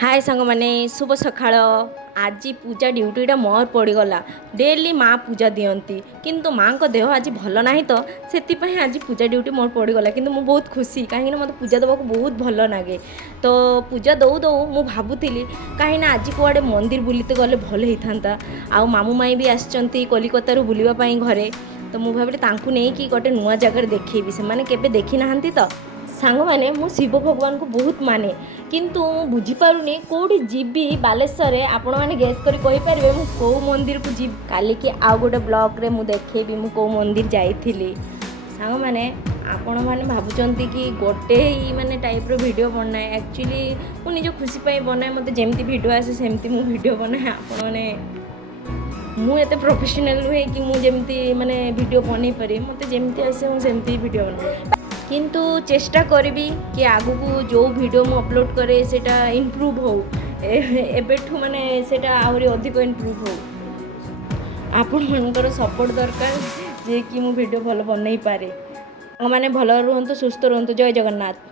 हाय सांग मैंने शुभ सकाळ आज पूजा ड्यूटीटा मोर पड़गला डेली माँ पूजा दियंती किंतु माँ को देह आज भल ना तो से आज पूजा ड्यूटी मोर पड़गला किंतु मु बहुत खुशी कहीं मत पूजा देवाक बहुत भल लगे तो पूजा दौ दौ मु भावुली कहीं आज कुआड़े मंदिर बुलते गले भल होता आ मामू माई भी आसचंती कलिकता बुलवाई घरे तो मुझे भाविली नहीं कि गोटे नुआ जगह देखी से केवे देखी ना तो सांग मैंने मु शिव भगवान को बहुत माने किंतु बुझीपारुनी कौटी जीवी बालेश्वर आपण मैंने गैस करी कहींपारे मु कौ मंदिर को जी काली कि आउ गोटे ब्लॉग रे मु देखेबी मु कौ मंदिर जाइथिली सांग मैंने आपण मैंने भावुंट कि गोटे ही माने टाइप रो वीडियो बनाए एक्चुअली मु निज खुशी पाई बनाए मते जेमती वीडियो आसे सेमती मु वीडियो बनाए आपण मैंने मु एते प्रोफेशनल हुए कि मु जेमती माने वीडियो बनै पारे मते जेमती आसे मु सेमती वीडियो बनाए किंतु चेष्टा करी कि आगु को जो वीडियो मु अपलोड करे सेटा इम्प्रूव हो एबेठू माने सेटा आहुरी अधिक इम्प्रूव हो आपण मनकर सपोर्ट दरकार जे कि मु वीडियो भल बनै पारे माने भल रुहंतु सुस्थ रुहंतु जय जगन्नाथ।